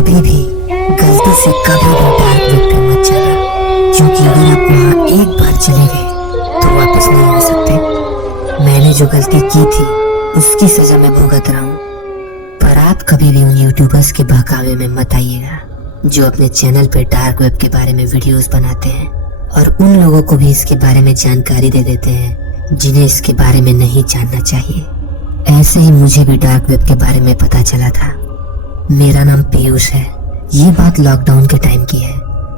कभी भी गलती से कभी भी डार्क वेब पे मत जाना, क्योंकि अगर आप वहाँ एक बार चले गए तो वापस नहीं आ सकते। मैंने जो गलती की थी उसकी सजा मैं भुगत रहा हूँ, पर आप कभी भी उन यूट्यूबर्स के बहकावे में मत आइएगा जो अपने चैनल पे डार्क वेब के बारे में वीडियोस बनाते हैं और उन लोगों को भी इसके बारे में जानकारी दे देते हैं जिन्हें इसके बारे में नहीं जानना चाहिए। ऐसे ही मुझे भी डार्क वेब के बारे में पता चला था। मेरा नाम पीयूष है। ये बात लॉकडाउन के टाइम की है,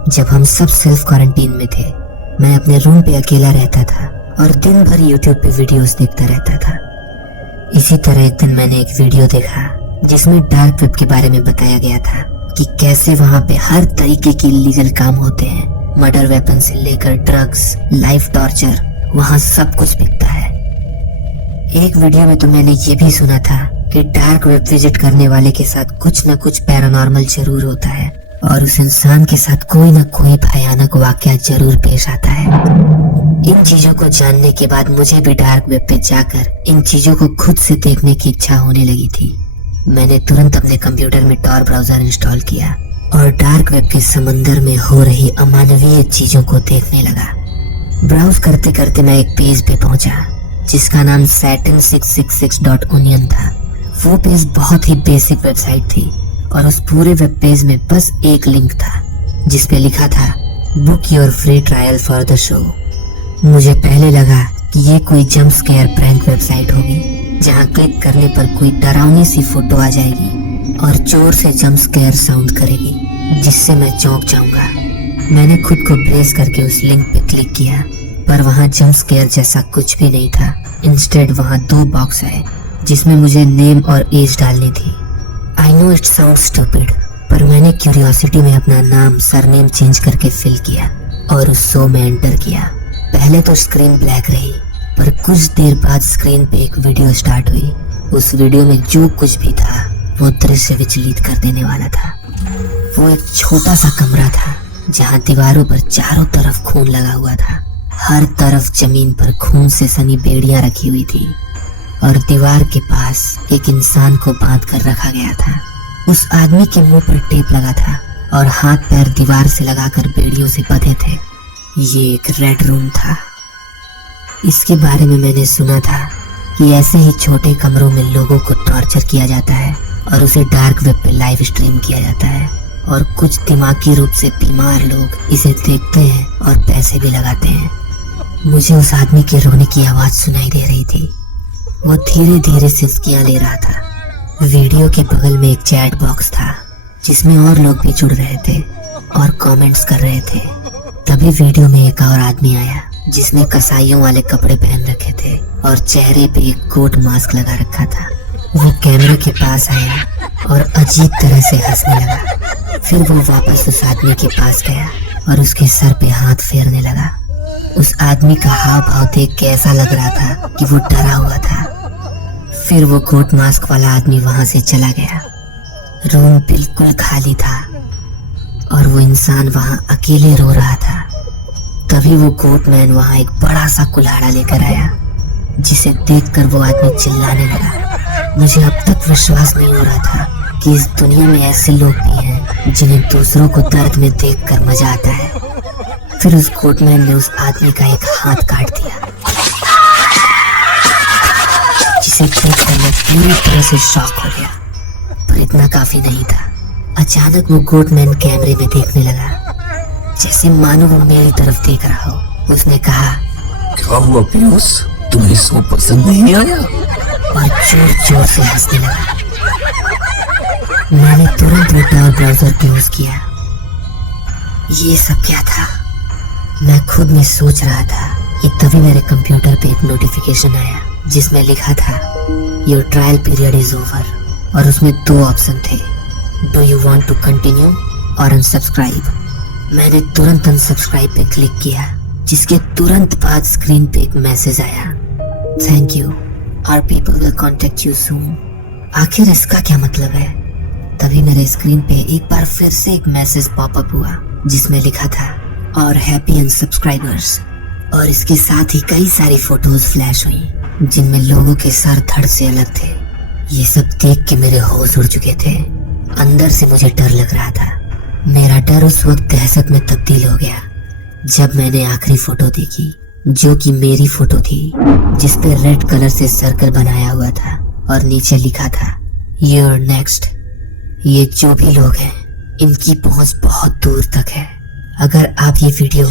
जब हम सब सेल्फ क्वारंटीन में थे। मैं अपने रूम पे अकेला रहता था और दिन भर यूट्यूब पे वीडियोस देखता रहता था। इसी तरह एक दिन मैंने एक वीडियो देखा जिसमें डार्क वेब के बारे में बताया गया था कि कैसे वहाँ पे हर तरीके के इलीगल काम होते हैं। मर्डर वेपन से लेकर ड्रग्स, लाइफ टॉर्चर, वहाँ सब कुछ बिकता है। एक वीडियो में तो मैंने ये भी सुना था कि डार्क वेब विजिट करने वाले के साथ कुछ न कुछ पैरानॉर्मल जरूर होता है और उस इंसान के साथ कोई न कोई भयानक वाकया जरूर पेश आता है। इन चीजों को जानने के बाद मुझे भी डार्क वेब पे जाकर इन चीजों को खुद से देखने की इच्छा होने लगी थी। मैंने तुरंत अपने कंप्यूटर में टॉर ब्राउजर इंस्टॉल किया और डार्क वेब के समंदर में हो रही अमानवीय चीजों को देखने लगा। ब्राउज करते करते मैं एक पेज पे पहुंचा जिसका नाम satin666.onion था। वो पेज बहुत ही बेसिक वेबसाइट थी और उस पूरे वेब पेज में बस एक लिंक था जिसपे लिखा था book your free trial for the show. मुझे पहले लगा कि ये कोई जंप स्केयर प्रैंक वेबसाइट होगी जहाँ क्लिक करने पर कोई डरावनी सी फोटो आ जाएगी और जोर से जंप स्केयर साउंड करेगी जिससे मैं चौंक जाऊंगा। मैंने खुद को ब्रेस करके उस लिंक पे क्लिक किया, पर वहाँ जंप स्केयर जैसा कुछ भी नहीं था। इंस्टेड वहाँ 2 बॉक्स है जिसमें मुझे नेम और एज डालनी थी। I know it sound stupid, पर मैंने क्यूरियोसिटी में अपना नाम सरनेम चेंज करके फिल किया और उस शो में एंटर किया। पहले तो स्क्रीन ब्लैक रही, पर कुछ देर बाद स्क्रीन पे एक वीडियो स्टार्ट हुई। उस वीडियो में जो कुछ भी था वो दृश्य विचलित कर देने वाला था। वो एक छोटा सा कमरा था जहाँ दीवारों पर चारों तरफ खून लगा हुआ था। हर तरफ जमीन पर खून से सनी बेड़ियां रखी हुई थी और दीवार के पास एक इंसान को बांध कर रखा गया था। उस आदमी के मुंह पर टेप लगा था और हाथ पैर दीवार से लगाकर बेड़ियों से बंधे थे। ये एक रेड रूम था। इसके बारे में मैंने सुना था कि ऐसे ही छोटे कमरों में लोगों को टॉर्चर किया जाता है और उसे डार्क वेब पे लाइव स्ट्रीम किया जाता है और कुछ दिमागी रूप से बीमार लोग इसे देखते हैं और पैसे भी लगाते हैं। मुझे उस आदमी के रोने की आवाज सुनाई दे रही थी। वो धीरे धीरे सिसकियां ले रहा था। वीडियो के बगल में एक चैट बॉक्स था जिसमें और लोग भी जुड़ रहे थे और कमेंट्स कर रहे थे। तभी वीडियो में एक और आदमी आया जिसने कसाईयों वाले कपड़े पहन रखे थे और चेहरे पे एक कोट मास्क लगा रखा था। वो कैमरे के पास आया और अजीब तरह से हंसने लगा। फिर वो वापस उस आदमी के पास गया और उसके सर पे हाथ फेरने लगा। उस आदमी का हाव भाव देख के ऐसा लग रहा था कि वो डरा हुआ था। फिर वो कोट मास्क वाला आदमी वहां से चला गया। रूम बिल्कुल खाली था और वो इंसान वहां अकेले रो रहा था। तभी वो कोट मैन वहां एक बड़ा सा कुल्हाड़ा लेकर आया जिसे देखकर वो आदमी चिल्लाने लगा। मुझे अब तक विश्वास नहीं हो रहा था कि इस दुनिया में ऐसे लोग भी हैं जिन्हें दूसरों को दर्द में देखकर मजा आता है। फिर उस कोटमैन ने उस आदमी का एक हाथ काट दिया, जिसे देखकर मैं पूरी तरह से शॉक हो गया। पर इतना काफी नहीं था। अचानक वो कोटमैन कैमरे में देखने लगा, जैसे मानो वो मेरी तरफ देख रहा हो। उसने कहा, क्या हुआ पीयूष, तुम्हें शो पसंद नहीं आया? और जोर जोर से हंसने लगा। मैंने तुरंत वो टॉर ब्राउजर क्लोज किया। ये सब क्या था, मैं खुद में सोच रहा था कि तभी मेरे कंप्यूटर पे एक नोटिफिकेशन आया जिसमें लिखा था your trial period is over और उसमें 2 ऑप्शन थे, do you want to continue और अनसब्सक्राइब। मैंने तुरंत अनसब्सक्राइब पे क्लिक किया, जिसके तुरंत बाद स्क्रीन पे एक मैसेज आया, thank you, our people will contact you soon. आखिर इसका क्या मतलब है? तभी मेरे स्क्रीन पे एक बार फिर से एक मैसेज पॉपअप हुआ जिसमें लिखा था और हैप्पी अनसब्सक्राइबर्स, और इसके साथ ही कई सारी फोटोज फ्लैश हुई जिनमें लोगों के सर धड़ से अलग थे। ये सब देख के मेरे होश उड़ चुके थे अंदर से मुझे डर लग रहा था। मेरा डर उस वक्त दहशत में तब्दील हो गया जब मैंने आखिरी फोटो देखी, जो कि मेरी फोटो थी, जिस पे रेड कलर से सर्कल बनाया हुआ था और नीचे लिखा था You're next। ये जो भी लोग हैं, इनकी पहुंच बहुत दूर तक है। अगर आप ये वीडियो